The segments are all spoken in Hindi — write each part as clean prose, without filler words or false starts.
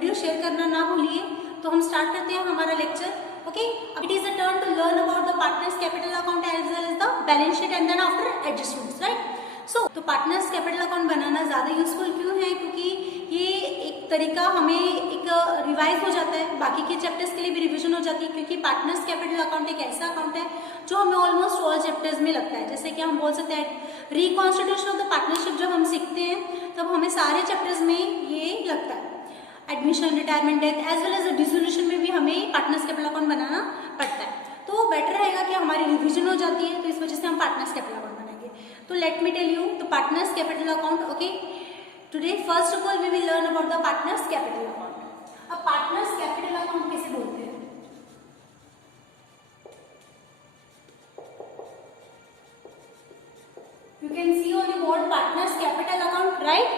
वीडियो शेयर करना ना भूलिए। तो हम स्टार्ट करते हैं हमारा lecture. Okay, it is a turn to learn about the partners capital account as well as the balance sheet and then after adjustments, right. So तो पार्टनर्स कैपिटल अकाउंट बनाना ज़्यादा यूजफुल क्यों है, क्योंकि ये एक तरीका हमें एक रिवाइज हो जाता है, बाकी के चैप्टर्स के लिए भी रिवीजन हो जाती है, क्योंकि पार्टनर्स कैपिटल अकाउंट एक ऐसा अकाउंट है जो हमें ऑलमोस्ट ऑल चैप्टर्स में लगता है। जैसे कि हम बोल सकते हैं रिकॉन्स्टिट्यूशन ऑफ द पार्टनरशिप जब हम सीखते हैं तब हमें सारे चैप्टर्स में ये लगता है। Admission, retirement, death as well as dissolution में भी हमें पार्टनर्स कैपिटल अकाउंट बनाना पड़ता है। तो बेटर रहेगा कि हमारी रिविजन हो जाती है, तो इस वजह से हम पार्टनर्स कैपिटल अकाउंट बनाएंगे। तो let me tell you the partners capital account. Okay, today first of all we will learn about the partners capital account. अब पार्टनर्स कैपिटल अकाउंट किसे बोलते हैं? You can see on the board partners capital account, right.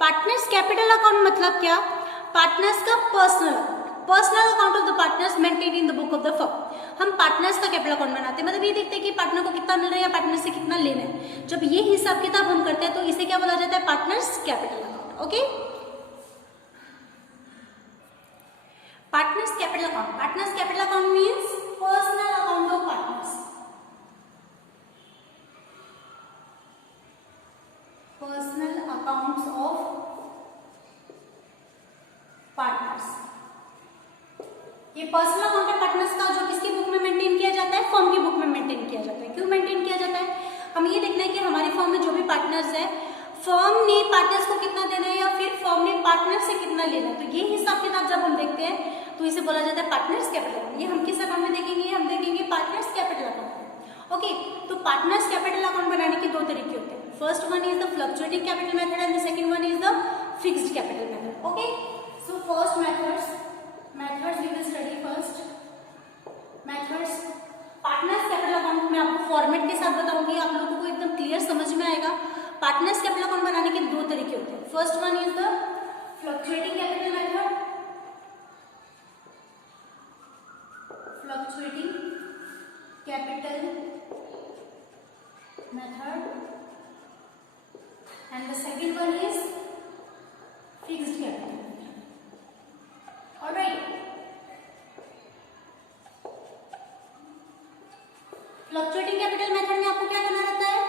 Partners capital account मतलब क्या? पार्टनर्स का personal account of the partners maintain in the book of the firm. हम पार्टनर्स का कैपिटल अकाउंट बनाते हैं, मतलब ये देखते हैं कि पार्टनर को कितना मिल रहा है या पार्टनर से कितना लेना है। जब ये हिसाब किताब हम करते हैं तो इसे क्या बोला जाता है? Partners capital account. Okay, partners capital account, partners capital account means personal account of partners, personal accounts of partners. ये पर्सनल अकाउंट है पार्टनर्स का, जो किसकी बुक में मेंटेन किया जाता है? फर्म की बुक में मेंटेन किया जाता है। क्यों मेंटेन किया जाता है? हम ये देखना है कि हमारी फर्म में जो भी पार्टनर्स है, फर्म ने पार्टनर्स को कितना देना है या फिर फर्म ने पार्टनर से कितना लेना है। तो ये हिसाब किताब जब हम देखते हैं तो इसे बोला जाता है पार्टनर्स कैपिटल अकाउंट। ये हम किस अकाउंट में देखेंगे? हम देखेंगे पार्टनर्स कैपिटल अकाउंट। ओके, तो पार्टनर्स कैपिटल अकाउंट बनाने के दो तरीके होते हैं। First one is the fluctuating capital method and the second one is the fixed capital method. Okay, so first methods we will study first methods. Partners capital account में आपको फॉर्मेट के साथ बताऊंगी, आप लोगों को एकदम क्लियर समझ में आएगा। पार्टनर्स कैपिटल अकाउंट बनाने के दो तरीके होते हैं। First one is the fluctuating capital method, fluctuating capital method and the second one is fixed capital method. Alright, fluctuating capital method में आपको क्या करना रहता है?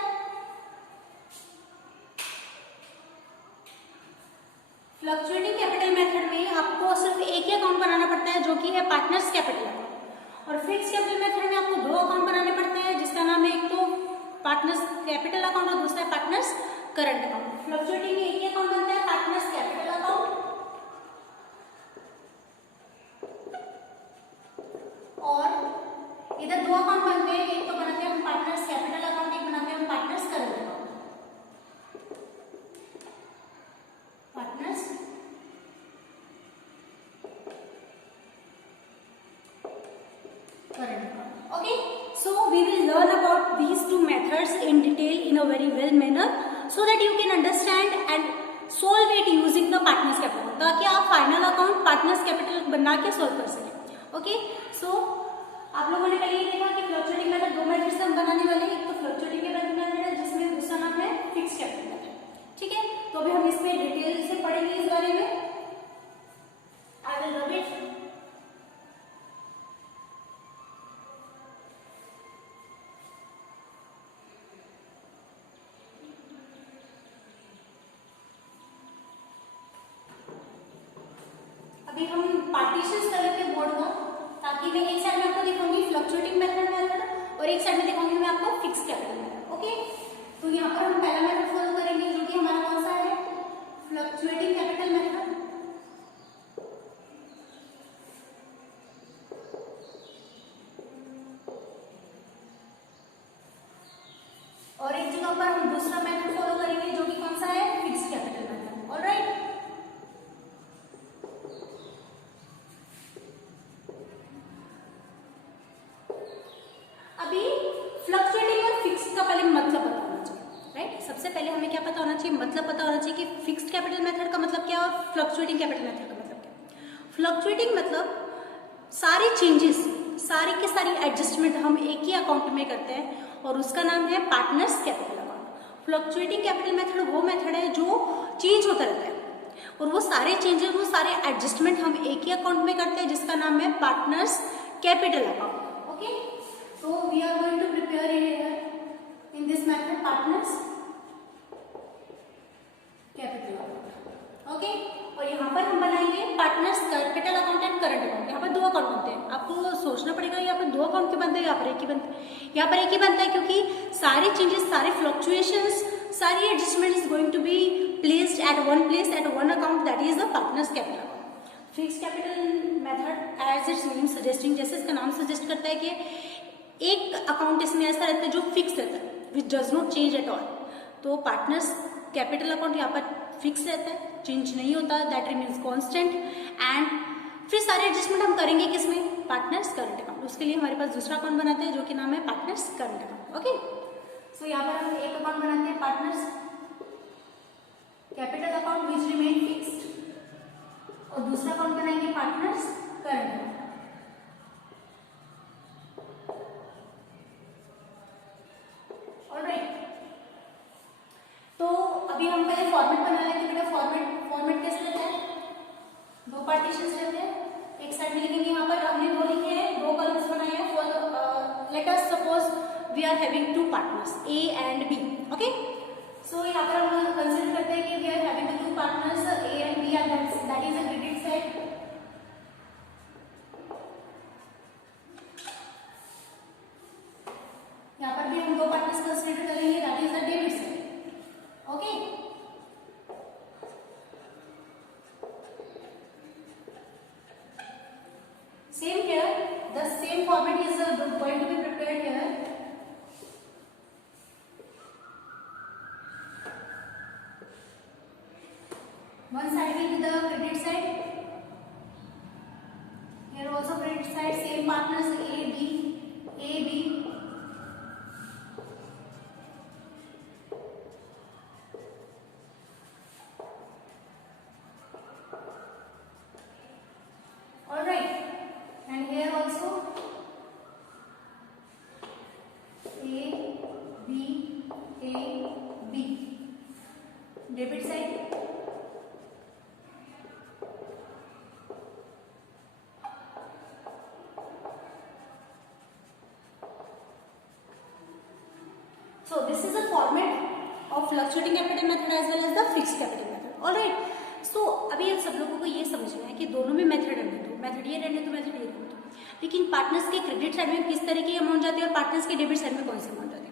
फ्लक्चुएटिंग कैपिटल मेथड में आपको सिर्फ एक ही अकाउंट बनाना पड़ता है, जो कि है पार्टनर्स कैपिटल अकाउंट। और फिक्स्ड कैपिटल मेथड में आपको दो अकाउंट बनाने पड़ते हैं, जिसका नाम है एक तो पार्टनर्स कैपिटल अकाउंट और दूसरा है पार्टनर्स करंट अकाउंट। फ्लक्चुएटिंग में एक ही अकाउंट बनता है, पार्टनर्स कैपिटल अकाउंट, और इधर दो अकाउंट बनते हैं, एक तो बनाते हैं हम पार्टनर्स कैपिटल अकाउंट, एक बनाते हैं हम partners current account. Partners current account. Okay, so we will learn about these two methods in detail in a very well manner so that you can understand and solve it using the partners capital, ताकि आप फाइनल अकाउंट पार्टनर्स कैपिटल बना के सोल्व कर सकें। ओके, सो आप लोगों ने पहले ये देखा कि फ्लक्चुएटिंग मेथड दो मेथड से हम बनाने वाले हैं। एक तो फ्लक्चुएटिंग कैपिटल मेथड है, जिसमें दूसरा नाम है फिक्स्ड कैपिटल मेथड। ठीक है, तो अभी हम इसमें डिटेल से पढ़ेंगे इस बारे में। I will rub it. अभी हम पार्टीशंस कर लेते हैं बोर्ड का, ताकि मैं एक साइड में आपको दिखाऊंगी फ्लक्चुएटिंग मेथड और एक साइड में दिखाऊंगी मैं आपको फिक्स्ड कैपिटल मेथड। ओके, तो यहाँ पर हम पहला मेथड फॉलो करेंगे, जो कि हमारा कौन सा है? Fluctuating capital method. और एक जगह पर हम दूसरा मेथड फॉलो करेंगे, जो कि कौन सा है? Fixed capital method. ऑलराइट, अभी फ्लक्चुएटिंग और फिक्स्ड का पहले मतलब पता होना चाहिए, राइट। सबसे पहले हमें क्या पता होना चाहिए? मतलब पता होना चाहिए कि फिक्स्ड कैपिटल मेथड का मतलब क्या और फ्लक्चुएटिंग कैपिटल मेथड का मतलब क्या। फ्लक्चुएटिंग मतलब सारी चेंजेस, सारी की सारी एडजस्टमेंट हम एक ही अकाउंट में करते हैं और उसका नाम है partners capital account. Fluctuating capital method वो मेथड है जो चेंज होता रहता है, और वो सारे चेंजेस, वो सारे एडजस्टमेंट हम एक ही अकाउंट में करते हैं जिसका नाम है partners capital account. Okay, so we are going to prepare here in this method partners capital account। Okay, और यहाँ पर हम बनाएंगे partners capital account and current account. यहाँ पर दो अकाउंट बनते हैं, आपको सोचना पड़ेगा यहाँ पर दो अकाउंट क्यों बनते हैं, यहाँ पर एक ही बनता है। यहाँ पर एक ही बनता है क्योंकि सारे चेंजेस, सारे फ्लक्चुएशंस, सारी adjustment is going to be placed at one place at one account, that is the partners capital account. Fixed capital method as its name suggesting, जैसे इसका नाम सजेस्ट करता है कि एक अकाउंट इसमें ऐसा रहता है जो फिक्स रहता है, which does not change at all. तो पार्टनर्स कैपिटल अकाउंट यहाँ पर फिक्स रहता है, चेंज नहीं होता, दैट रिमीन्स कांस्टेंट। एंड फिर सारे एडजस्टमेंट हम करेंगे किसमें, पार्टनर्स करंट अकाउंट। उसके लिए हमारे पास दूसरा अकाउंट बनाते हैं जो कि नाम है partners current account. Okay, so यहाँ पर हम एक अकाउंट बनाते हैं partners capital account which remain fixed, और दूसरा अकाउंट बनाएंगे पार्टनर्स करंट अकाउंट। ऑलराइट, तो अभी हम पहले फॉर्मेट बना लेते हैं। बेटा फॉर्मेट कैसे रहता है, दो पार्टीशंस रहते हैं, एक साइड में लिखेंगे, यहाँ पर हमने दो लिखे हैं, दो कॉलम्स बनाए हैं। Let us suppose we are having two partners A and B. Okay, so यहाँ पर हम कंसीडर करते हैं कि we are having two partners A and B, and that is a credit side. यहाँ पर भी हम दो पार्टनर्स कंसीडर करेंगे, that is the debit side. Okay, same here, the same format is going to be prepared here. One side will be the credit side, here also credit side, same partners A B, all right, and here also A B, debit side, so this is a format of fluctuating capital method as well as the fixed capital method. all right, so अभी आप सब लोगों को ये समझना है कि दोनों में मेथड रहने दो, मेथड ये रहने दो, मेथड ये रहने दो, लेकिन पार्टनर्स के क्रेडिट साइड में किस तरह की अमाउंट जाती है और पार्टनर्स के डेबिट साइड में कौन सी अमाउंट जाती है।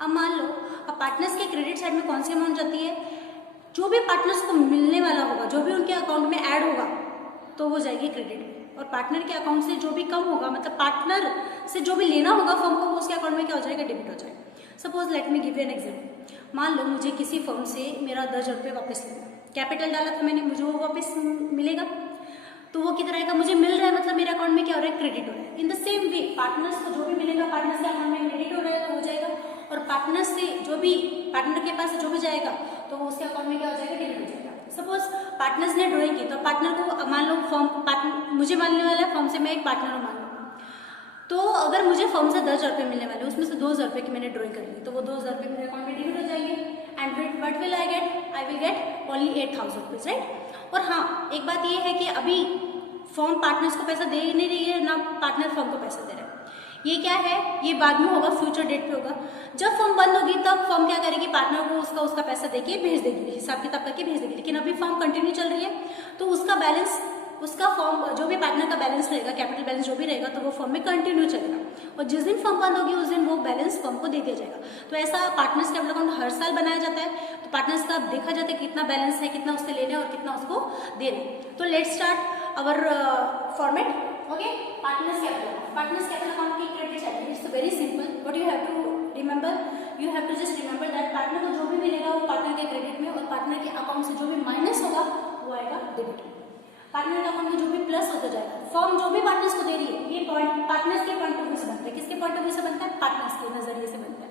अब मान लो, अब पार्टनर्स के क्रेडिट साइड में कौन सी अमाउंट जाती है, जो भी पार्टनर्स को मिलने वाला होगा, जो भी उनके अकाउंट में ऐड होगा तो वो जाएगी क्रेडिट, और पार्टनर के अकाउंट से जो भी कम होगा, मतलब पार्टनर से जो भी लेना होगा फर्म को, उसके अकाउंट में क्या हो जाएगा, डेबिट हो जाएगा। Suppose let me give you an example, मान लो मुझे किसी फर्म से मेरा 10,000 रुपये वापस लेना, कैपिटल डाला था मैंने, मुझे वो वापस मिलेगा, तो वो कितना आएगा, मुझे मिल रहा है, मतलब मेरे अकाउंट में क्या हो रहा है, क्रेडिट हो रहा है। In the same way partners को जो भी मिलेगा, पार्टनर्स के अकाउंट में क्रेडिट हो रहा है तो हो जाएगा, और पार्टनर्स से जो भी, पार्टनर के पास जो भी जाएगा तो उसके अकाउंट में क्या हो जाएगा, डेबिट हो जाएगा। सपोज पार्टनर्स ने ड्रॉइंग की, तो पार्टनर को मान लो फर्म, पार्टनर मुझे मिलने वाला है फर्म से, मैं एक पार्टनर हूँ मान लो, तो अगर मुझे फर्म से 10,000 रुपये मिलने वाले, उसमें से 2,000 रुपये की मैंने ड्रॉइंग कर ली, तो वो 2,000 रुपये मेरे अकाउंट में डेबिट हो जाएंगे, and what will I get, I will get only 8,000 rupees, right. और हाँ, एक बात ये है कि अभी फर्म पार्टनर्स को पैसा दे नहीं रही है, ना पार्टनर फर्म को पैसा दे रहा है, ये क्या है, ये बाद में होगा, फ्यूचर डेट पे होगा। जब फर्म बंद होगी तब फर्म क्या करेगी, पार्टनर को उसका पैसा देके भेज देगी, हिसाब किताब करके भेज देगी, लेकिन अभी फर्म कंटिन्यू चल रही है तो उसका बैलेंस, उसका फर्म जो भी पार्टनर का बैलेंस रहेगा, कैपिटल बैलेंस जो भी रहेगा, तो वो फर्म में कंटिन्यू चलेगा, और जिस दिन फर्म बंद होगी उस दिन वो बैलेंस फर्म को दे दिया जाएगा। तो ऐसा पार्टनर्स कैपिटल अकाउंट हर साल बनाया जाता है, तो पार्टनर्स का देखा जाता है कितना बैलेंस है, कितना उससे लेना है और कितना उसको देना है। तो let's start our format. Okay, partners capital account की credit side, it's very simple, but you have to remember, you have to just remember that partner को जो भी मिलेगा वो पार्टनर के क्रेडिट में, और पार्टनर के अकाउंट से जो भी माइनस होगा वो आएगा डेबिट में। पार्टनर के अकाउंट में जो भी प्लस होता जाएगा, फर्म जो भी पार्टनर्स को दे रही है, ये पॉइंट पार्टनर्स के पॉइंट ऑफ व्यू से बनता है, किसके पॉइंट ऑफ व्यू से बनता है, पार्टनर्स के नजरिए से बनता है।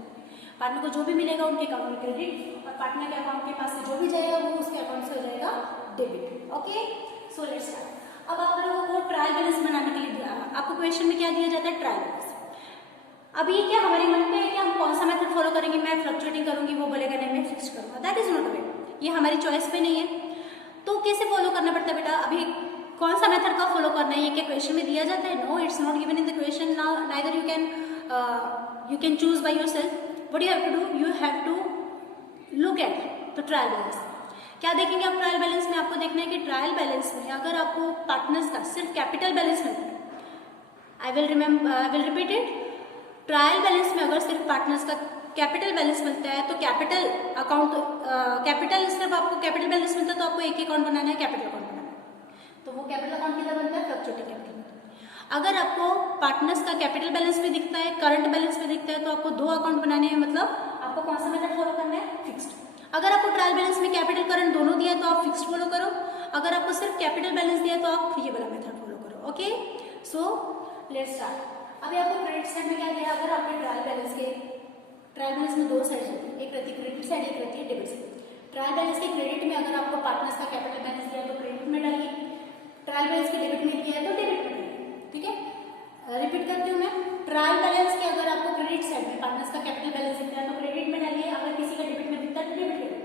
पार्टनर को जो भी मिलेगा उनके अकाउंट में क्रेडिट, और पार्टनर के अकाउंट के पास से जो भी जाएगा वो उसके अकाउंट से हो जाएगा debit. Okay, so let's start. अब आप लोगों को ट्रायल बैलेंस बनाने के लिए दिया, आपको क्वेश्चन में क्या दिया जाता है, ट्रायल बैलेंस। अब ये क्या हमारे मन में है कि हम कौन सा मेथड फॉलो करेंगे, मैं फ्लक्चुएटिंग करूंगी, वो बोलेगा नहीं मैं फिक्स करूंगा, दैट इज नॉट वे, ये हमारी चॉइस पे नहीं है। तो कैसे फॉलो करना पड़ता है बेटा? अभी कौन सा मेथड का फॉलो करना है ये क्या क्वेश्चन में दिया जाता है? No, it's not given in the question. Now neither you can choose by yourself. What you have to do, you have to look at the trial balance. क्या देखेंगे आप ट्रायल बैलेंस में? आपको देखना है कि ट्रायल बैलेंस में अगर आपको पार्टनर्स का सिर्फ कैपिटल बैलेंस मिलता है, I will repeat it, trial balance में अगर सिर्फ पार्टनर्स का कैपिटल बैलेंस मिलता है तो कैपिटल अकाउंट, कैपिटल सिर्फ आपको कैपिटल बैलेंस मिलता है तो आपको एक ही अकाउंट बनाना है, कैपिटल अकाउंट बनाना है. तो वो कैपिटल अकाउंट किधर बनता है? Fluctuating capital. अगर आपको पार्टनर्स का कैपिटल बैलेंस में दिखता है, करंट बैलेंस में दिखता है, तो आपको दो अकाउंट बनाने हैं. मतलब आपको कौन सा मेथड फॉलो करना है? फिक्स्ड. अगर आपको ट्रायल बैलेंस में कैपिटल करंट दोनों दिया है तो आप फिक्स्ड फॉलो करो. अगर आपको सिर्फ कैपिटल बैलेंस दिया है तो आप ये वाला मेथड फॉलो करो. Okay, so let's start. अभी आपको क्रेडिट साइड में क्या दिया? अगर आपने ट्रायल बैलेंस में दो साइड होती है, एक रहती है क्रेडिट साइड, एक रहती है डेबिट साइड. ट्रायल बैलेंस के क्रेडिट में अगर आपको पार्टनर्स का कैपिटल बैलेंस दिया है तो क्रेडिट में डालिए, ट्रायल बैलेंस के डेबिट में दिया है तो डेबिट में डालिए. ठीक है, रिपीट करती हूँ मैं. ट्रायल बैलेंस के अगर आपको क्रेडिट साइड में पार्टनर्स का कैपिटल बैलेंस दिखता है तो क्रेडिट में डालिए, अगर किसी का डेबिट में दिखता है तो डेबिट में डालिए.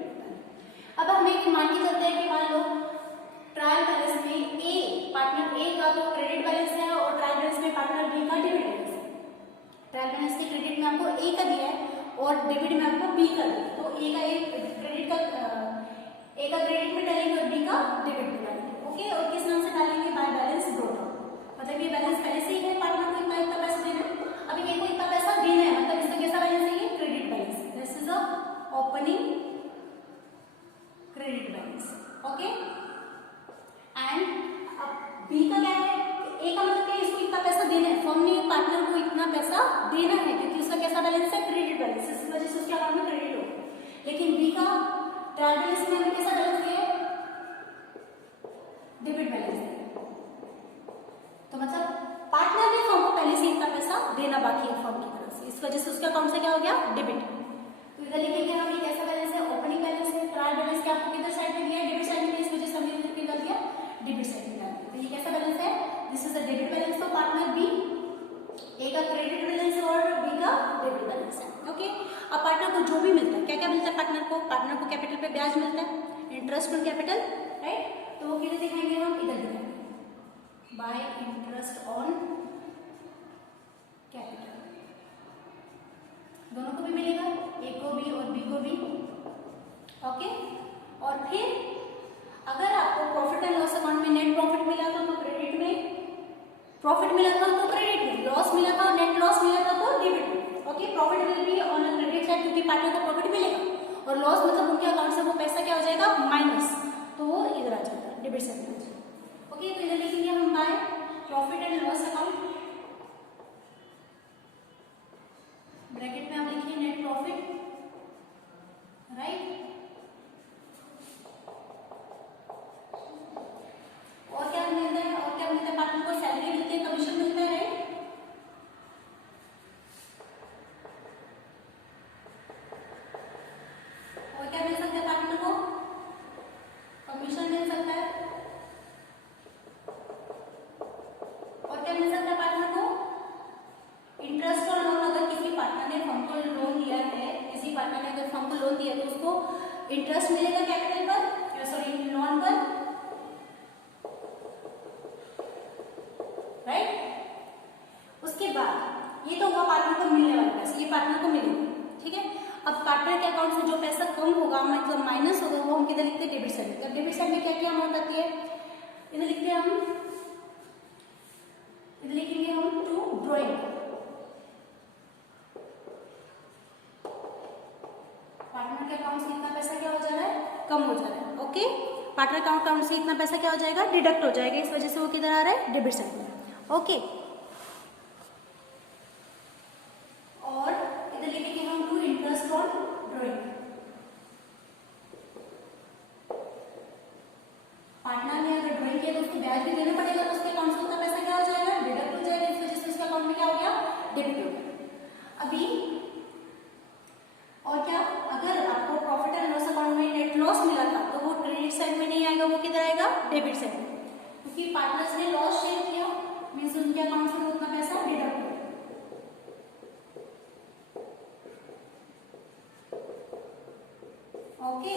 अब हम एक मान के चलते हैं कि मान लो ट्रायल बैलेंस में ए, पार्टनर ए का तो क्रेडिट बैलेंस है और ट्रायल बैलेंस में पार्टनर बी का डेबिट बैलेंस है. ट्रायल बैलेंस के क्रेडिट में आपको ए का दिया है और डेबिट में आपको बी का दिया है, तो ए का क्रेडिट में डालेंगे और बी का डेबिट में डालेंगे. ओके, और किस नाम से डालेंगे? By balance brought down. मतलब ये बैलेंस पहले से ही है, पार्टनर को इतना पैसा देना है, अभी ये को इतना पैसा देना है, मतलब इसका कैसा बैलेंस है? ये credit balance. This is a opening credit balance. Okay, and अब बी का क्या है? ए का मतलब क्या है? इसको इतना पैसा देना है, फर्म ने पार्टनर को इतना पैसा देना है क्योंकि उसका कैसा बैलेंस है? Credit balance. इस वजह से उसके अकाउंट में क्रेडिट हो. लेकिन बी का ट्रायल बैलेंस में हमें कैसा बैलेंस है? डेबिट बैलेंस है. तो मतलब पार्टनर ने फर्म को पहले से इतना पैसा देना बाकी है फर्म की तरफ से, इस वजह से उसके अकाउंट से क्या हो गया? डेबिट. तो इधर लिखेंगे हम ये कैसा बैलेंस है? ओपनिंग बैलेंस है. ट्रायल बैलेंस के आपको किधर साइड में दिया है? डेबिट साइड में. इस वजह से हमने इधर क्या दिया? डेबिट साइड में डाल दिया. तो ये कैसा बैलेंस है? This is the debit balance for partner B. A का क्रेडिट बैलेंस और बी का डेबिट बैलेंस है. ओके, अब पार्टनर को जो भी मिलता है, क्या क्या मिलता है पार्टनर को? पार्टनर को कैपिटल पे ब्याज मिलता है, इंटरेस्ट ऑन कैपिटल, राइट. तो वो किधर दिखाएंगे हम? इधर दिखाएंगे बाय इंटरेस्ट ऑन कैपिटल. दोनों को भी मिलेगा, ए को भी और बी को भी. ओके, और फिर अगर आपको प्रॉफिट एंड लॉस अकाउंट में नेट प्रॉफिट मिला था तो क्रेडिट में, प्रॉफिट मिला था तो क्रेडिट में, लॉस मिला था, नेट लॉस मिला था तो डेबिट में. Okay, profit will be on the credit side क्योंकि पार्टनर को प्रॉफिट मिलेगा, और लॉस मतलब उनके अकाउंट से वो पैसा क्या हो जाएगा? माइनस, तो वो इधर आ जाएगा, डेबिट साइड में. ओके, तो इधर लिखेंगे हम bye profit and loss account, bracket में आप लिखिए नेट प्रॉफिट, राइट. और क्या मिलता है? और क्या मिलता है? पार्टनर को सैलरी मिलती है, कमीशन मिलता है, राइट. और क्या मिल सकता है पार्टनर को? कमीशन मिल सकता है. और क्या मिल सकता है पार्टनर को? इंटरेस्ट और लोन. अगर किसी पार्टनर ने फर्म को लोन दिया है, किसी पार्टनर ने अगर फर्म को लोन दिया है तो उसको इंटरेस्ट मिलेगा कैपिटल पर, सॉरी लोन पर, राइट. उसके बाद ये तो हुआ पार्टनर को मिलने वाला पैसा, ये पार्टनर को मिलेगा. ठीक है, अब पार्टनर के अकाउंट से जो पैसा कम होगा, मतलब माइनस होगा, वो हम किधर लिखते हैं? डेबिट साइड में. डेबिट साइड में क्या क्या अमाउंट आती है? इधर लिखते हैं हम, इधर लिखेंगे हम टू ड्रॉइंग. पार्टनर के अकाउंट से इतना पैसा क्या हो जा रहा है? कम हो जा रहा है. ओके, पार्टनर के अकाउंट से इतना पैसा क्या हो जाएगा? डिडक्ट हो जाएगा, इस वजह से वो किधर आ रहा है? डेबिट साइड में. ओके, और इधर लिखेंगे हम to interest on drawing. Partner ने अगर ड्रॉइंग किया तो उसको ब्याज भी देना पड़ेगा, तो उसके अकाउंट से उतना पैसा क्या हो जाएगा? डिडक्ट हो जाएगा, इस वजह से उसके अकाउंट में क्या हो गया? डेबिट हो गया. अभी और क्या, अगर आपको प्रॉफिट एंड लॉस अकाउंट में नेट लॉस मिला था तो वो क्रेडिट साइड में नहीं आएगा, वो किधर आएगा? डेबिट साइड में, क्योंकि पार्टनर्स ने लॉस शेयर किया, मींस उनके अकाउंट से उतना पैसा डिडक्ट हो. ओके,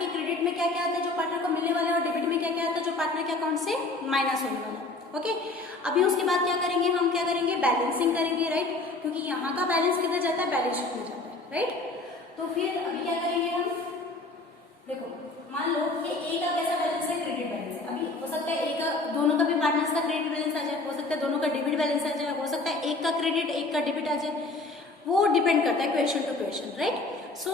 के क्रेडिट में क्या क्या आता है जो पार्टनर को मिलने वाला है, और डेबिट में क्या क्या आता है जो पार्टनर के अकाउंट से माइनस होने वाला है। ओके, अभी उसके बाद क्या करेंगे, हम क्या करेंगे, बैलेंसिंग करेंगे, राइट, क्योंकि यहाँ का बैलेंस किधर जाता है, बैलेंस शीट में जाता है, राइट। तो फिर अभी क्या करेंगे हम, देखो मान लो कि ए का कैसा बैलेंस है, क्रेडिट बैलेंस है। अभी हो सकता है ए का, दोनों का भी पार्टनर्स का क्रेडिट बैलेंस आ जाए, हो सकता है दोनों का डेबिट बैलेंस आ जाए, हो सकता है एक का क्रेडिट एक का डेबिट आ जाए, वो डिपेंड करता है क्वेश्चन टू क्वेश्चन, राइट। सो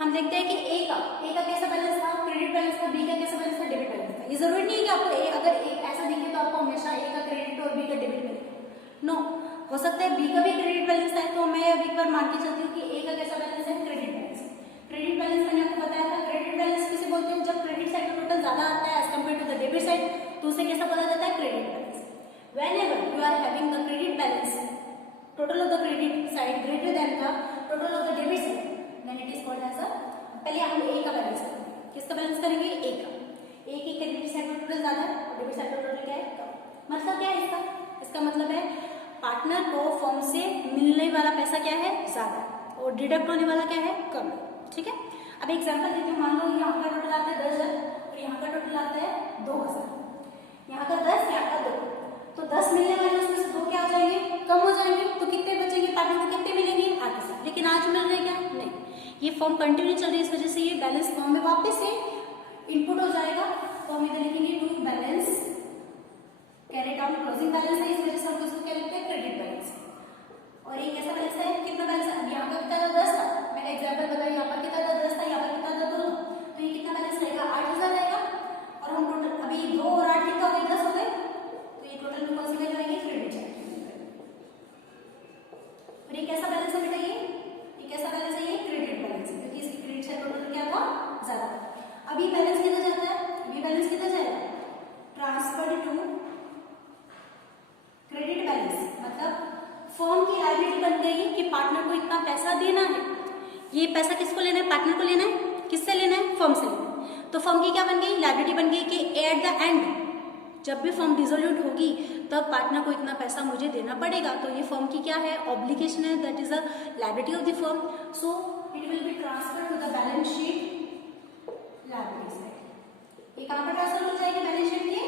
हम देखते हैं कि ए का कैसा बैलेंस था, क्रेडिट बैलेंस था, बी का कैसा बैलेंस था, डेबिट बैलेंस था। ये जरूरी नहीं है कि आपको ए, अगर एक ऐसा दिखे तो आपको हमेशा ए का क्रेडिट और बी का डेबिट मिले, नो, हो सकता है बी का भी क्रेडिट बैलेंस है, तो मैं अभी एक बार मान के चलती हूँ कि ए का कैसा बैलेंस है, क्रेडिट बैलेंस। क्रेडिट बैलेंस मैंने आपको बताया था, क्रेडिट बैलेंस किसे बोलते हैं, जब क्रेडिट साइड का टोटल ज्यादा आता है as compare to the debit side, तो उसे कैसा बोला जाता है, credit balance. whenever you are having the credit balance, total of the credit side greater than the total of the debit side, then it is called as a, पहले हम ए का बैलेंस करेंगे, किसका बैलेंस करेंगे, ए का। ए की क्रेडिट साइड का टोटल ज्यादा है और डेबिट साइड का टोटल क्या है, कम। मतलब क्या है इसका, इसका मतलब है पार्टनर को फर्म से मिलने वाला पैसा क्या है, ज्यादा, और डिडक्ट होने वाला क्या है, कम, ठीक है। अब एग्जांपल देती हूँ, मान लो यहाँ का टोटल आता है 10,000 और यहाँ का टोटल आता है 2,000, यहाँ का 10, यहाँ का 2, तो 10 मिलने वाले उसमें से 2 क्या हो जाएंगे, कम हो जाएंगे, तो कितने बचेंगे, पार्टनर को कितने मिलेंगे, 8,000। लेकिन आज मिल रहे क्या, नहीं, ये फॉर्म कंटिन्यू चल रही है, इस वजह से ये बैलेंस फॉर्म में वापस से इनपुट हो जाएगा, तो हम इधर लिखेंगे to balance carry down, closing balance है, इस वजह से हम इसको क्या लिखते हैं, क्रेडिट बैलेंस। और ये कैसा बैलेंस है, कितना बैलेंस है, यहाँ का कितना था, 10 था, मैंने एग्जाम्पल बताया, यहाँ पर कितना था, 10 था, यहाँ पर कितना था, 2, तो ये कितना बैलेंस रहेगा, 8,000 रहेगा। और हम टोटल अभी 2 और 8 कितना हो गए, 10 हो गए, तो ये टोटल में कौन सी वैल्यू आएगी, क्रेडिट साइड। और ये कैसा बैलेंस है बेटा, ये कैसा बैलेंस है, ये क्रेडिट बैलेंस है, क्योंकि इसकी क्रेडिट साइड टोटल क्या था, ज्यादा। अभी बैलेंस किधर जाता है, अभी बैलेंस किधर जाएगा, ट्रांसफर्ड टू क्रेडिट बैलेंस, मतलब फर्म की लायबिलिटी बन गई कि पार्टनर को इतना पैसा देना है। ये पैसा किसको लेना है, पार्टनर को लेना है, किससे लेना है, फर्म से लेना है। तो फर्म की क्या बन गई, लायबिलिटी बन गई कि एट द एंड जब भी फर्म डिसोल्यूट होगी तब पार्टनर को इतना पैसा मुझे देना पड़ेगा। तो ये फर्म की क्या है, ऑब्लिगेशन है, that is a liability of the firm. So it will be transfer to the balance sheet liability side. ये कहां पर ट्रांसफर हो जाएगी, बैलेंस शीट की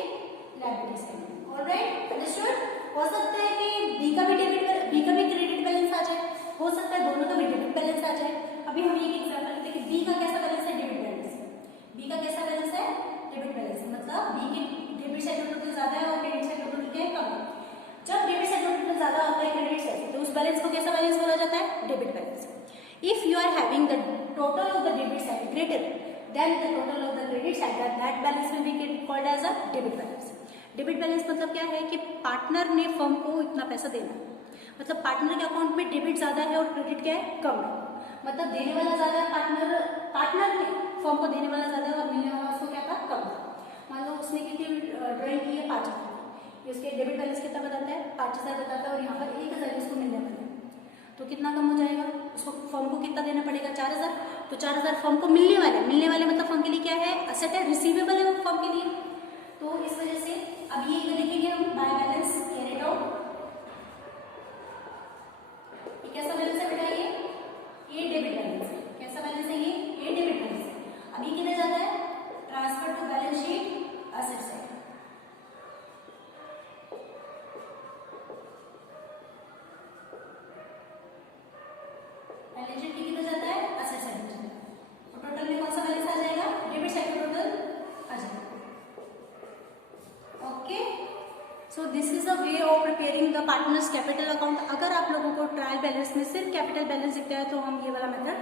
लायबिलिटी साइड। Alright, understood. हो सकता है कि बी का भी क्रेडिट बैलेंस आ जाए, हो सकता है दोनों का भी डेबिट बैलेंस आ जाए। अभी हम एक एग्जांपल लेते हैं कि बी का कैसा बैलेंस है, डेबिट बैलेंस। बी का कैसा बैलेंस है, डेबिट बैलेंस, मतलब बी की डेबिट साइड टोटल ज्यादा है और क्रेडिट साइड टोटल क्या है, कम है। जब डेबिट साइड टोटल ज्यादा होता है क्रेडिट साइड, तो उस बैलेंस को कैसा बैलेंस बोला जाता है, debit balance. If you are having the total of the debit side greater than the total of the credit side, that balance will be called as a debit balance. Debit balance मतलब क्या है कि पार्टनर ने फर्म को इतना पैसा देना है, मतलब पार्टनर के अकाउंट में डेबिट ज्यादा है और क्रेडिट क्या है, कम है। मतलब देने वाला ज्यादा है, पार्टनर ने फर्म को देने वाला ज्यादा है और मिलने वाला उसको क्या था, कम था। मान लो उसने कितनी ड्राइंग की है, 5,000, उसके डेबिट बैलेंस कितना बताता है, 5,000 बताता है, और यहाँ पर 1,000 उसको मिलने वाला है, तो कितना कम हो जाएगा, उसको फर्म को कितना देना पड़ेगा, 4,000। तो 4,000 फर्म को मिलने वाले मतलब फर्म के लिए क्या है, असेट है, रिसीवेबल है वो फर्म के लिए। तो इस वजह से अब ये इधर लिखेंगे हम बाय बैलेंस कैरिड आउट। ये कैसा बैलेंस है बेटा, ये डेबिट बैलेंस है। कैसा बैलेंस है, ये डेबिट बैलेंस है। अब ये किधर जाता है, transfer to balance sheet asset side. Balance sheet किधर जाता है, असेट साइड में जाता है। और टोटल में कौन सा बैलेंस आ जाएगा, डेबिट साइड का टोटल आ जाएगा। Okay, so this is a way of preparing the partners capital account. अगर आप लोगों को ट्रायल बैलेंस में सिर्फ कैपिटल बैलेंस दिखता है तो हम ये वाला मेथड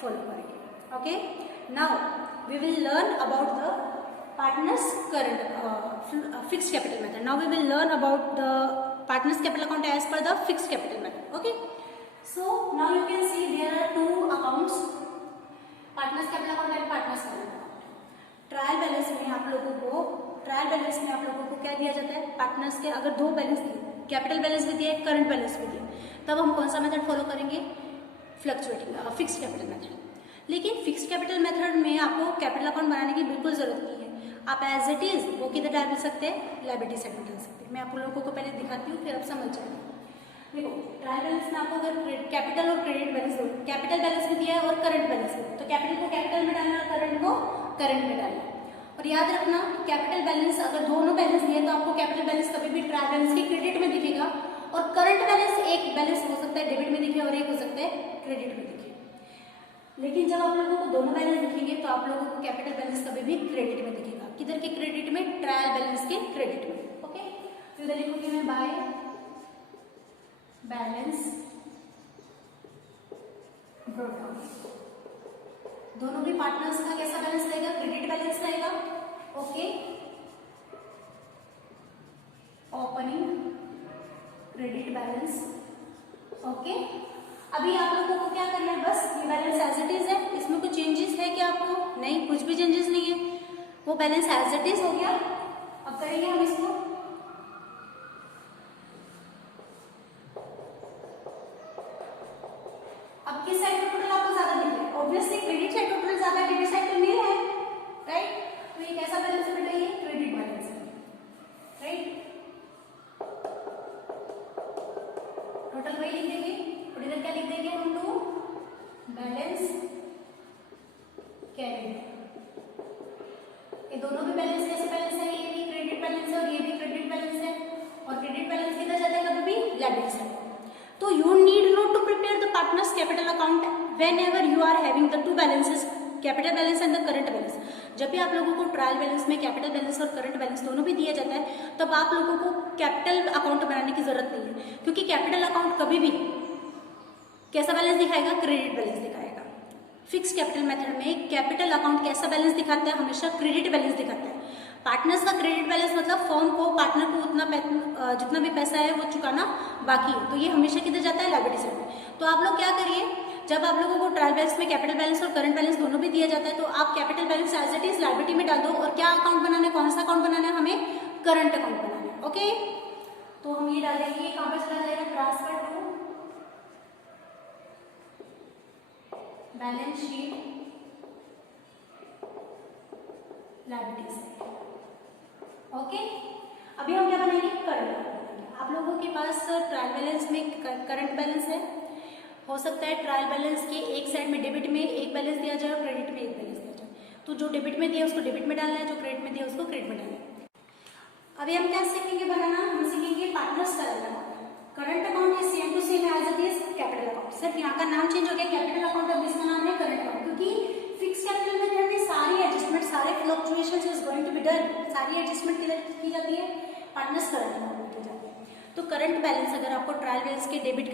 फॉलो करेंगे। Okay, now we will learn about the partners current fixed capital method. Now we will learn about the partners capital account as per the fixed capital method. Okay, so now you can see there are 2 accounts, partners capital account and partners current account. Trial balance में आप लोगों को क्या दिया जाता है, पार्टनर्स के अगर 2 बैलेंस दिए, कैपिटल बैलेंस भी दिए, करंट बैलेंस भी दिए, तब हम कौन सा मेथड फॉलो करेंगे, फ्लक्चुएटिंग फिक्स्ड कैपिटल मेथड। लेकिन फिक्स्ड कैपिटल मेथड में आपको कैपिटल अकाउंट बनाने की बिल्कुल जरूरत नहीं है, आप एज इट इज वो किधर डाल सकते हैं, लायबिलिटी साइड में डाल सकते हैं। मैं आप लोगों को पहले दिखाती हूँ, फिर आप समझ जाएंगे। देखो ट्रायल बैलेंस में आपको अगर कैपिटल और क्रेडिट बैलेंस, कैपिटल बैलेंस भी दिया है और करंट बैलेंस भी, तो कैपिटल को कैपिटल में डालना और करंट को करंट में डालना है। और याद रखना कैपिटल बैलेंस अगर दोनों बैलेंस दिए तो आपको कैपिटल बैलेंस कभी भी ट्रायल बैलेंस के क्रेडिट में दिखेगा, और करंट बैलेंस एक बैलेंस हो सकता है डेबिट में दिखे और एक हो सकता है क्रेडिट में दिखे। लेकिन जब आप लोगों को दोनों बैलेंस दिखेंगे तो आप लोगों को कैपिटल बैलेंस कभी भी क्रेडिट में दिखेगा। किधर के क्रेडिट में? ट्रायल बैलेंस के क्रेडिट में। ओके, तो इधर लिखूंगी मैं बाय बैलेंस ब्रॉट डाउन। दोनों भी पार्टनर्स का कैसा बैलेंस रहेगा? क्रेडिट बैलेंस रहेगा। Okay, opening credit balance. Okay, अभी आप लोगों को क्या करना है, बस ये बैलेंस एज इट इज है, इसमें कुछ चेंजेस है क्या आपको? नहीं, कुछ भी चेंजेस नहीं है, वो बैलेंस एज इट इज हो गया। अब करेंगे हम इसको, अब किस साइड का टोटल आपको ज्यादा दिख रहा है? ऑब्वियसली क्रेडिट साइड का टोटल ज्यादा है, डेबिट साइड तो नहीं है, राइट? तो ये कैसा बैलेंस है बेटा? ये क्रेडिट बैलेंस है, राइट? टोटल वही लिख देंगे और इधर क्या लिख देंगे हम लोग? Balance carried. ये दोनों भी बैलेंस कैसे बैलेंस है? ये भी क्रेडिट बैलेंस है और ये भी क्रेडिट बैलेंस है, और क्रेडिट बैलेंस किधर जाता है? कभी भी लायबिलिटी साइड। तो you need not to prepare the partners capital account whenever you are having the two balances, capital balance and the current balance. जब भी आप लोगों को ट्रायल बैलेंस में कैपिटल बैलेंस और करंट बैलेंस दोनों भी दिया जाता है, तब आप लोगों को कैपिटल अकाउंट बनाने की जरूरत नहीं है, क्योंकि कैपिटल अकाउंट कभी भी कैसा बैलेंस दिखाएगा? क्रेडिट बैलेंस दिखाएगा। फिक्स कैपिटल मेथड में कैपिटल अकाउंट कैसा बैलेंस दिखाता है? हमेशा क्रेडिट बैलेंस दिखाता है। पार्टनर्स का क्रेडिट बैलेंस मतलब फर्म को, पार्टनर को उतना जितना भी पैसा है वो चुकाना बाकी है, तो ये हमेशा किधर जाता है? लायबिलिटी साइड में। तो आप लोग क्या करिए, जब आप लोगों को ट्रायल बैलेंस में कैपिटल बैलेंस और करंट बैलेंस दोनों भी दिया जाता है, तो आप capital balance as it is liability में डाल दो, और क्या अकाउंट बनाना है? कौन सा अकाउंट बनाना है? हमें करंट अकाउंट बनाना है। ओके, तो हम ये डालेंगे, ये कहाँ पे चला जाएगा? Transfer to balance sheet liability side. Okay, अभी हम क्या बनाएंगे? करंट। आप लोगों के पास ट्रायल बैलेंस में करंट बैलेंस है, हो सकता है ट्रायल बैलेंस के एक साइड में डेबिट में एक बैलेंस दिया जाए और क्रेडिट में एक बैलेंस दिया जाए, तो जो डेबिट में दिया उसको डेबिट में डालना है, जो क्रेडिट में दिया उसको क्रेडिट में डालना है। अभी हम क्या सीखेंगे बनाना? हम सीखेंगे partners current account. Current account is same to same as it is capital account, सिर्फ यहाँ का नाम चेंज हो गया, कैपिटल अकाउंट अब इसका नाम है करंट अकाउंट, क्योंकि फिक्स कैपिटल मेथड में सारी एडजस्टमेंट, सारे fluctuations is going to be done, सारी एडजस्टमेंट की जाती है पार्टनर्स करंट अकाउंट में की जाती है। तो करंट बैलेंस अगर आपको ट्रायल बैलेंस के डेबिट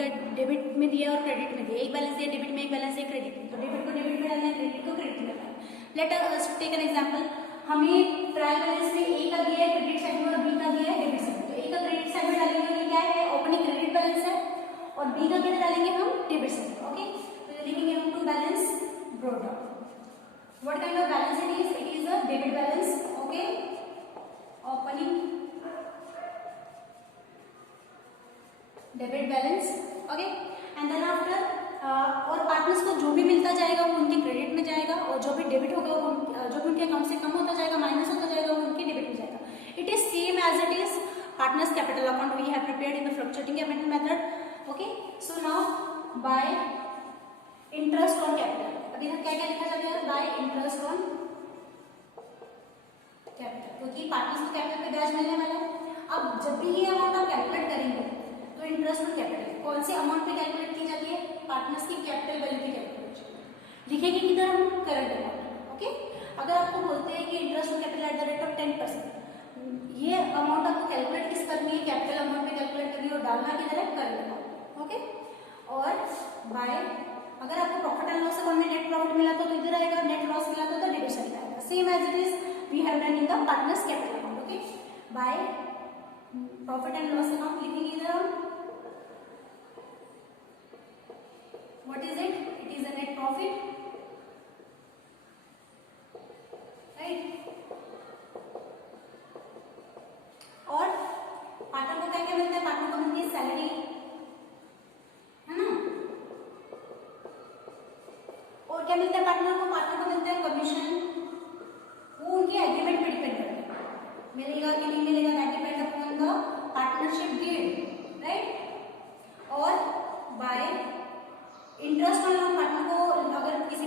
में दिया और क्रेडिट में दिया, एक बैलेंस दिया डेबिट में, एक बैलेंस दिया क्रेडिट में, तो डेबिट को डेबिट में डालना है, क्रेडिट को क्रेडिट में डालना है। Let us take an example, हमें ट्रायल बैलेंस में ए का दिया है क्रेडिट साइड में और बी का दिया है डेबिट साइड में, तो ए का क्रेडिट साइड में डालेंगे, ये क्या है? ओपनिंग क्रेडिट बैलेंस है, और बी का किधर डालेंगे? हम डेबिट साइड। ओके, तो लिखेंगे हम to balance brought down. What kind of balance it is? It is a debit balance. Okay, opening debit balance. Okay, and then after और पार्टनर्स को जो भी मिलता जाएगा वो उनके क्रेडिट में जाएगा, और जो भी डेबिट होगा वो जो भी उनके अकाउंट से कम होता जाएगा, माइनस होता जाएगा, वो उनके डेबिट में जाएगा। It is same as it is partners capital account we have prepared in the fluctuating capital method. Okay, so now by interest on capital, अभी तक क्या क्या लिखा जाएगा? बाय इंटरेस्ट ऑन कैपिटल, क्योंकि पार्टनर्स को कैपिटल पे ब्याज मिलने वाला है। अब जब भी ये अमाउंट आप कैलकुलेट करेंगे तो इंटरेस्ट ऑन कैपिटल कौन से अमाउंट पे कैलकुलेट की जाती है? पार्टनर्स की कैपिटल वैल्यू की कैलकुलेट लिखेंगे किधर? हम करंट अकाउंट। ओके, अगर आपको बोलते हैं कि interest on capital at the rate of 10%, ये अमाउंट आपको कैलकुलेट किस करनी है? कैपिटल अमाउंट पे कैलकुलेट करनी है, और डालना किधर है? Current account. ओके, और बाय अगर आपको प्रॉफिट एंड लॉस अकाउंट में नेट प्रॉफिट मिला तो इधर आएगा, नेट लॉस मिला तो डेबिट साइड आएगा, same as it is we have done in the partners capital account. Okay, by profit and loss account लिखेंगे इधर हम, what is it? It is a net profit, right? और पार्टनर को क्या क्या मिलता है? पार्टनर को मिलती है सैलरी, है ना? और क्या मिलता है पार्टनर को? पार्टनर को मिलता है कमीशन, वो उनके एग्रीमेंट पे डिपेंड करता है, मिलेगा कि नहीं मिलेगा, that depend upon the partnership deed, right? और by interest on loan, partner को अगर किसी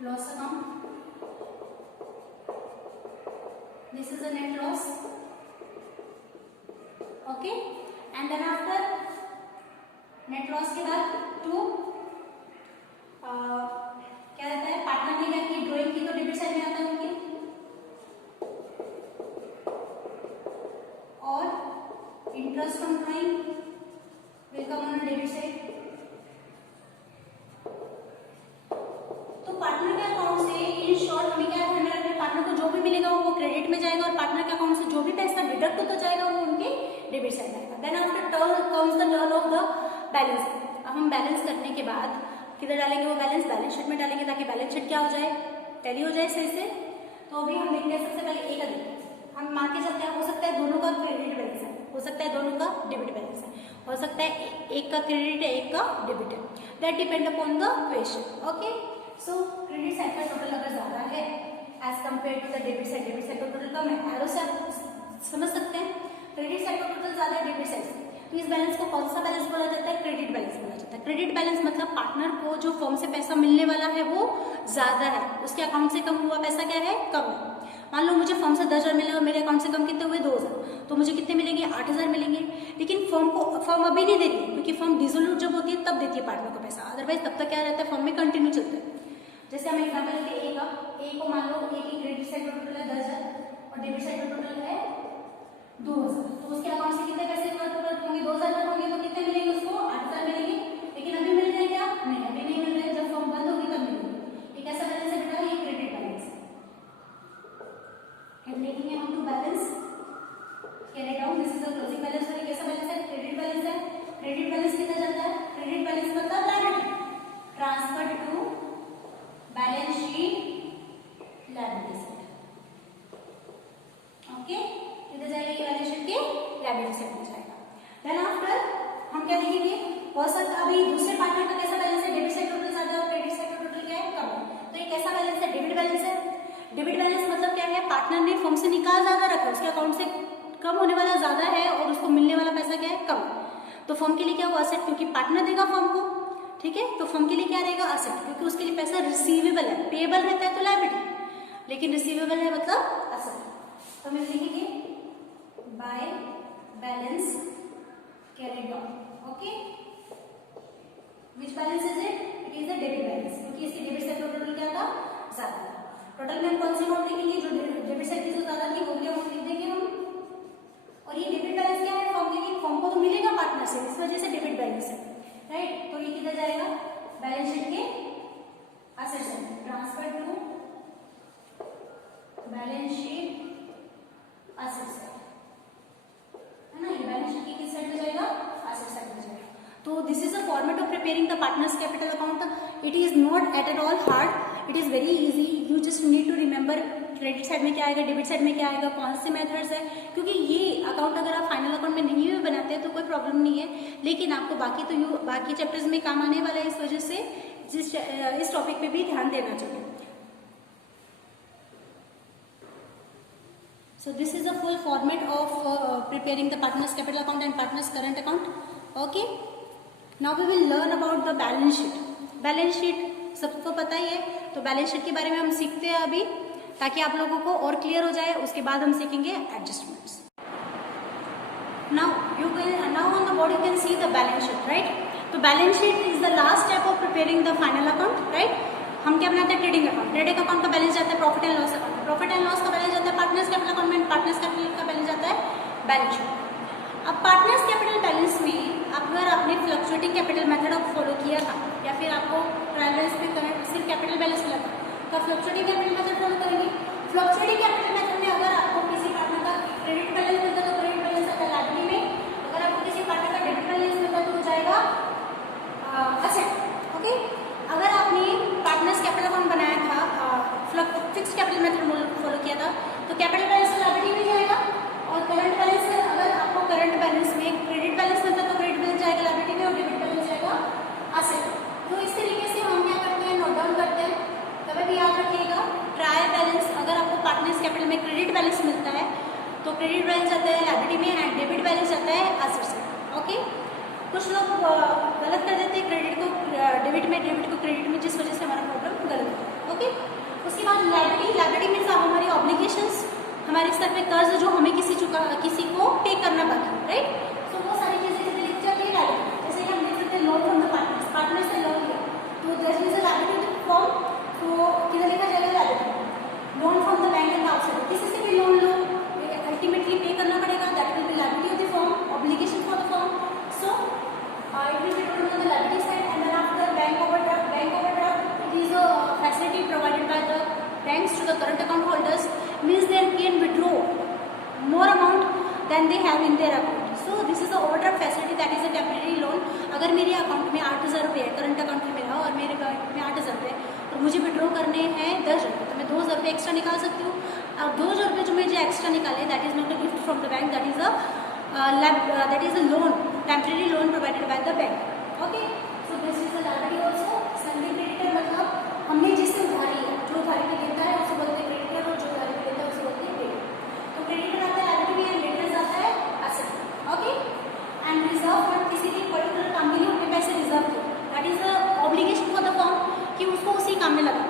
loss account. This is a net loss. Okay, and then after net loss के बाद टू क्या रहता है, पार्टनर ने क्या की ड्रॉइंग की तो डेबिट साइड में आता है उनकी, और interest from drawing will come on debit side. तो पार्टनर के अकाउंट से इन शॉर्ट हमें क्या ध्यान में रखना है, पार्टनर को जो भी मिलेगा वो क्रेडिट में जाएगा और पार्टनर के अकाउंट से जो भी पैसा डिडक्ट होता जाएगा वो उनके डेबिट साइड आएगा. Then after turn comes the turn of the balance. अब हम बैलेंस करने के बाद किधर डालेंगे वो बैलेंस शीट में डालेंगे ताकि बैलेंस शीट क्या हो जाए, टैली हो जाए सही से. तो अभी हम देखते हैं सबसे पहले ए का देखते हैं. हम मान के चलते हैं हो सकता है दोनों का क्रेडिट बैलेंस है, हो सकता है दोनों का डेबिट बैलेंस है, हो सकता है एक का क्रेडिट है एक का डेबिट है. That depend upon the question. Okay, so credit side का टोटल अगर ज्यादा है as compare to the debit side का टोटल कम है, एरो से आप समझ सकते हैं क्रेडिट साइड का टोटल ज्यादा है डेबिट साइड से. तो इस बैलेंस को कौन सा बैलेंस बोला जाता है, क्रेडिट बैलेंस बोला जाता है. क्रेडिट बैलेंस मतलब पार्टनर को जो फर्म से पैसा मिलने वाला है वो ज्यादा है, उसके अकाउंट से कम हुआ पैसा क्या है, कम है. मान लो मुझे फर्म से 10,000 मिले और मेरे अकाउंट से कम कितने हुए, 2,000, तो मुझे कितने मिलेंगे, 8,000 मिलेंगे. लेकिन फर्म अभी नहीं देती क्योंकि फर्म डिसोल्यूट जब होती है तब देती है पार्टनर को पैसा, अदरवाइज तब तक क्या रहता है, फर्म में कंटिन्यू चलता है. जैसे हम एग्जाम्पल लेते हैं ए को मान लो ए की क्रेडिट साइड का टोटल है 10,000 और डेबिट साइड का टोटल है 2,000, तो उसके अकाउंट से कितने पैसे होंगे, 2,000 होंगे, तो कितने मिलेंगे उसको, 8,000 मिलेंगे. लेकिन अभी मिल रहे हैं क्या, नहीं अभी नहीं मिल रहे, जब फॉर्म बंद होगी तब मिलेंगे. एक ऐसा बैलेंस है बेटा, ये क्रेडिट बैलेंस है. एंड लिखेंगे हम to balance carry down, this is the closing balance. और कैसा बैलेंस है, क्रेडिट बैलेंस है. क्रेडिट बैलेंस कितना जाता है, क्रेडिट बैलेंस मतलब liability transfer to balance sheet liability side. Okay, किधर जाएगा ये बैलेंस शीट के लायबिलिटी साइड में जाएगा. देन आफ्टर हम क्या देखेंगे, हो सकता अभी दूसरे पार्टनर का कैसा बैलेंस है, डेबिट साइड टोटल ज्यादा और क्रेडिट साइड टोटल क्या है, कम है. तो ये कैसा बैलेंस है, डेबिट बैलेंस है. डेबिट बैलेंस मतलब क्या है, पार्टनर ने फर्म से निकाल ज्यादा रखा, उसके अकाउंट से कम होने वाला ज्यादा है और उसको मिलने वाला पैसा क्या है, कम. तो फर्म के लिए क्या हुआ, असेट, क्योंकि पार्टनर देगा फर्म को, ठीक है. तो फर्म के लिए क्या रहेगा, असेट, क्योंकि उसके लिए पैसा रिसीवेबल है. पेएबल रहता है तो लायबिलिटी, लेकिन रिसीवेबल है मतलब असेट. तो हम लिखेंगे by balance carried on. Okay, which balance is it, it is the debit balance, क्योंकि इसकी डेबिट साइड का टोटल क्या था, ज्यादा था. टोटल में हम कौन सी अमाउंट लिखेंगे, जो डेबिट साइड की जो ज्यादा थी वो भी अमाउंट लिख देंगे हम. और ये डेबिट बैलेंस क्या है, फर्म के, फर्म को तो मिलेगा पार्टनर से, इस वजह से डेबिट बैलेंस है, राइट. तो ये किधर जाएगा, बैलेंस शीट के asset side, transfer to balance sheet asset side, है ना. ये बैलेंस शीट की किस साइड में जाएगा, असेट साइड में जाएगा. तो this is a format of preparing the partners capital account. It is not at all hard, it is very easy. You just need to remember credit side में क्या आएगा, डेबिट साइड में क्या आएगा, कौन से मेथड्स है. क्योंकि ये अकाउंट अगर आप फाइनल अकाउंट में नहीं भी बनाते हैं तो कोई प्रॉब्लम नहीं है, लेकिन आपको बाकी चैप्टर्स में काम आने वाला है, इस वजह से इस टॉपिक पे भी ध्यान देना चाहिए. So this is a full format of preparing the partners capital account and partners current account. Okay. Now we will learn about the balance sheet. Balance sheet सबको पता ही है, तो बैलेंस शीट के बारे में हम सीखते हैं अभी, ताकि आप लोगों को और क्लियर हो जाए. उसके बाद हम सीखेंगे adjustments. Now on the board you can see the balance sheet, right? तो balance sheet is the last step of preparing the final account, right? हम क्या बनाते हैं, ट्रेडिंग अकाउंट. ट्रेडिंग अकाउंट का बैलेंस जाता है profit and loss account. Profit and loss का बैलेंस जाता है पार्टनर्स कैपिटल अकाउंट में, पार्टनर्स कैपिटल का बैलेंस जाता है बैलेंस शीट. अब पार्टनर्स कैपिटल बैलेंस में अगर आपने फ्लक्चुएटिंग कैपिटल मेथड फॉलो किया था या फिर आपको ट्रायल बैलेंस पे करंट सिर्फ कैपिटल बैलेंस मिला था, तो फ्लक्चुएटिंग कैपिटल मेथड फॉलो करेंगे. फ्लक्चुएटिंग कैपिटल मेथड में अगर आपको किसी पार्टनर का क्रेडिट बैलेंस मिलता है तो क्रेडिट बैलेंस आता है लायबिलिटी में, अगर आपको किसी पार्टनर का डेबिट बैलेंस मिलता है तो हो जाएगा असेट. ओके, अगर आपने पार्टनर्स कैपिटल अकाउंट बनाया था, फिक्स्ड कैपिटल मेथड फॉलो किया था, तो कैपिटल बैलेंस लायबिलिटी में जाएगा. और करंट बैलेंस अगर आपको करंट बैलेंस में क्रेडिट बैलेंस मिलता है तो क्रेडिट बैलेंस जाएगा लायबिलिटी में और डेबिट बैलेंस जाएगा असेट. तो इस तरीके से हम क्या करते हैं, नोट डाउन करते हैं. कभी भी याद रखिएगा, ट्रायल बैलेंस अगर आपको पार्टनर्स कैपिटल में क्रेडिट बैलेंस मिलता है तो क्रेडिट बैलेंस जाता है लायबिलिटी में एंड डेबिट बैलेंस जाता है असेट से. ओके, कुछ लोग गलत कर देते हैं क्रेडिट को डेबिट में, डेबिट को क्रेडिट में, जिस वजह से हमारा प्रॉब्लम गलत होता है. ओके, लायबिलिटी मीन्स हमारी ऑब्लिगेशंस, हमारे सर पे कर्ज जो हमें किसी को पे करना बाकी है, राइट। सो वो सारी चीजें किधर लिख जाती है लायबिलिटी। जैसे कि हम देख सकते हैं लोन फ्रॉम द पार्टनर से लोन लिया तो there is a liability form, तो किधर लिखा जाएगा liability. Loan from the bank and outside, किसी से भी लोन लो अल्टीमेटली पे करना पड़ेगा, that will be liability of the firm, obligation for the firm. So it will be written on the liability side, and then after bank overdraft, it is a facility provided by the banks to the current account holders, means they can withdraw more amount than they have in their account. So this is the overdraft facility, that is a temporary loan. अगर मेरे अकाउंट में 8,000 रुपये है, करंट अकाउंट में मेरा, और मेरे बैंक में 8,000 रुपये और मुझे विड्रॉ करने हैं 10 रुपये, तो मैं 2,000 रुपये एक्स्ट्रा निकाल सकती हूँ। अब 2,000 रुपये जो मुझे एक्स्ट्रा निकाले, that is not a gift from the bank, that is a loan, temporary loan provided by the bank. Okay, so this is the liability also. Sundry creditor मतलब हमने जिससे उधारी है, जो उधारी पे देता है उसे बोलते हैं क्रेडिटर, और जो उधारी पे देता है उसे बोलते हैं डेबिटर। तो क्रेडिटर आता है लायबिलिटी में, डेबिटर आता है asset. Okay, and reserve fund, किसी भी पर्टिकुलर काम के लिए हमने पैसे रिजर्व किए, that is the obligation for the firm कि उसको उसी काम में लगा।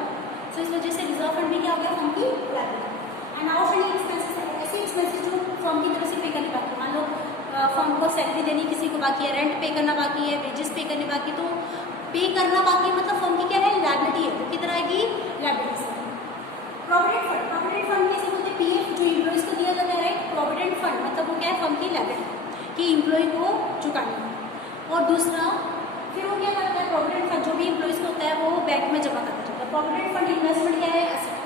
सो इस वजह से रिजर्व फंड भी क्या हो गया, फर्म की लायबिलिटी। एंड आउटस्टैंडिंग एक्सपेंसेस, ऐसे एक्सपेंसेस जो फर्म की तरफ से पे करने बाकी, मान लो फर्म को सैलरी देनी किसी को बाकी है, रेंट पे करना बाकी है, वेजेस पे करने बाकी, तो पे करना बाकी मतलब फर्म की क्या है, लायबिलिटी है, तो किधर आएगी, लायबिलिटी से। प्रोविडेंट फंड कैसे बोलते हैं, पीएफ जो इम्प्लॉइज को दिया जाता है, राइट। प्रोविडेंट फंड मतलब वो क्या है, फर्म की लायबिलिटी कि इम्प्लॉय को चुकानी है। और दूसरा फिर वो क्या करता है, प्रोविडेंट फंड जो भी इम्प्लॉइज को होता है वो बैंक में जमा करता जाता है। प्रोविडेंट फंड इन्वेस्टमेंट क्या है, एसेट,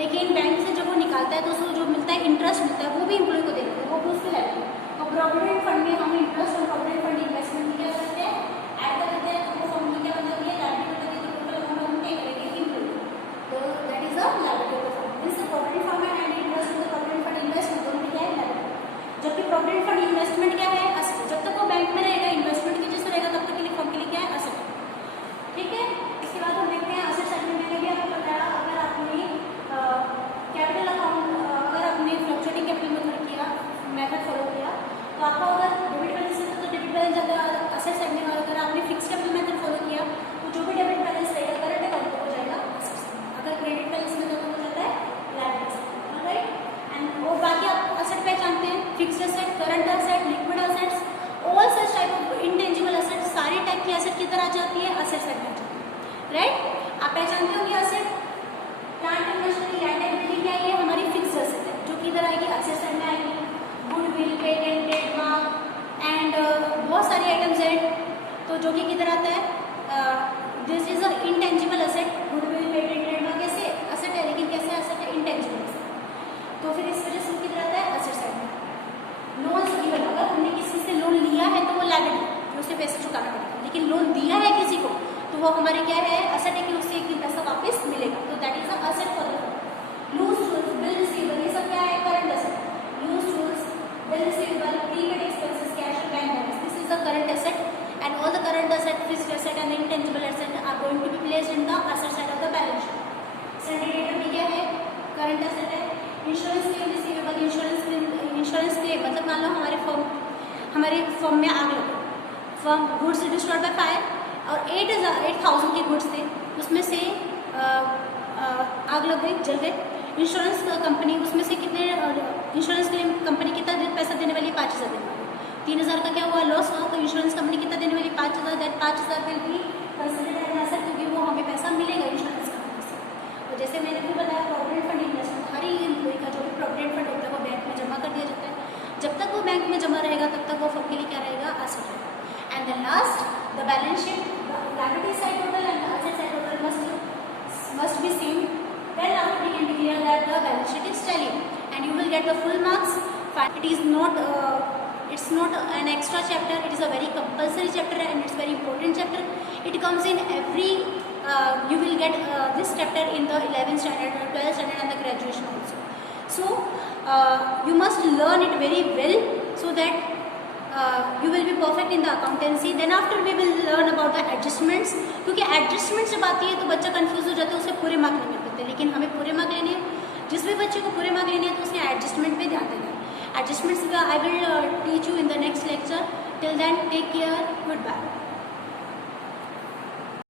लेकिन बैंक से जब वो निकालता है तो उसको जो मिलता है, इंटरेस्ट मिलता है, वो भी इम्प्लॉय को देता है, वो भी उसकी लायबिलिटी। और प्रोविडेंट फंड में हम इंटरेस्ट और प्रोविडेंट फंड इन्वेस्टमेंट क्या करते हैं, ऐड कर देते हैं, तो वो फर्म की क्या बनती है, लायबिलिटी बनती है, तो टोटल अमाउंट हम पे करेंगे इम्प्लॉय, तो that is a liability of the firm. This provident fund and interest on the provident fund investment दोनों में क्या है, लायबिलिटी। जबकि प्रोविडेंट फंड इन्वेस्टमेंट क्या है, असेट, जब तक वो बैंक में रहेगा, इन्वेस्टमेंट की जैसे रहेगा, तब तक के लिए फर्म के लिए क्या है, असेट। ठीक है, इसके बाद हम देखते हैं असेट साइड में। मैंने भी आपको बताया, अगर आपने कैपिटल अकाउंट, अगर आपने फ्लक्चुएटिंग कैपिटल मेथड किया, मेथड फॉलो किया, तो आपको अगर डेबिट बैलेंस है तो डेबिट बैलेंस जाता है असेट साइड में, और अगर आपने फिक्स कैपिटल मेथड फॉलो किया तो जो भी डेबिट बैलेंस रहेगा करंट अकाउंट हो जाएगा असेट साइड में। अगर क्रेडिट बैलेंस में तो हो जाता है लायबिलिटी साइड, राइट। एंड और बाकी आप असेट पहचानते हैं, fixed asset, current asset, liquid assets, all such type of intangible asset, सारी टाइप की असेट किधर आ जाती है, असेट साइड में आ जाती है, राइट। आप पहचानते होंगे asset, plant and machinery, land and building क्या है, ये हमारी फिक्स्ड असेट है, जो किधर आएगी, असेट साइड में आएगी। गुडविल, पेटेंट, ट्रेडमार्क एंड बहुत सारी आइटम्स हैं, तो जो कि किधर आता है, this is a intangible asset. Goodwill, patent, trademark कैसे असेट है, लेकिन कैसे असेट है, इंटेंजिबल असेट, तो फिर इस वजह से वो किधर आता है, असेट साइड में। लोन गिवन, अगर हमने किसी से लोन लिया है तो वो लायबिलिटी, जो उसे पैसे चुकाना पड़ेगा, लेकिन लोन दिया है किसी को तो वो हमारे क्या है, असेट है कि उससे एक दिन पैसा वापस मिलेगा, तो that is a asset for the firm. Loose tools, bill receivable, ये सब क्या है, current asset. Loose tools, bill receivable, prepaid expenses, cash and bank balance. This is the current asset, and all the current asset, fixed asset and intangible asset are going to be placed in the asset side of the balance sheet. Sundry debtor भी क्या है, current asset है। Insurance claim receivable, insurance claim मतलब मान लो हमारे फर्म में आग लगी, firm goods destroyed by fire और 8,000 के गुड्स थे, उसमें से आग लग गई, जल गए। इंश्योरेंस कंपनी उसमें से कितने, इंश्योरेंस क्लेम कंपनी कितना पैसा देने वाली, 5,000 देने वाली। 3,000 का क्या हुआ, लॉस हुआ, तो इंश्योरेंस कंपनी कितना देने वाली, 5,000, that 5,000 will be considered as asset, क्योंकि वो हमें पैसा मिलेगा इंश्योरेंस कंपनी से। तो जैसे मैंने भी बताया, प्रोविडेंट फंड इन्वेस्टमेंट, हर एम्प्लॉय का जो भी प्रोविडेंट फंड होता है वो बैंक में जमा कर दिया जाता है। जब तक वो बैंक में जमा रहेगा तब तक वो फर्म के लिए क्या रहेगा, असेट रहेगा। And then last, the balance sheet, liability side total and asset side total must be same. Then after we can declare that the balance sheet is tally, and you will get the full marks. It is not it's not an extra chapter, it is a very compulsory chapter and it's very important chapter. It comes in every you will get this chapter in the 11th standard, 12th standard and the graduation also. So you must learn it very well so that you will be perfect in the accountancy. Then after we will learn about the adjustments, क्योंकि adjustments जब आती है तो बच्चा कंफ्यूज हो जाता है, उसे पूरे मार्क नहीं मिल पाते, लेकिन हमें पूरे मार्क लेने हैं। जिस भी बच्चे को पूरे मार्क लेने हैं तो उसने एडजस्टमेंट पे ध्यान देना है। Adjustments I will teach you in the next lecture. Till then take care, good bye.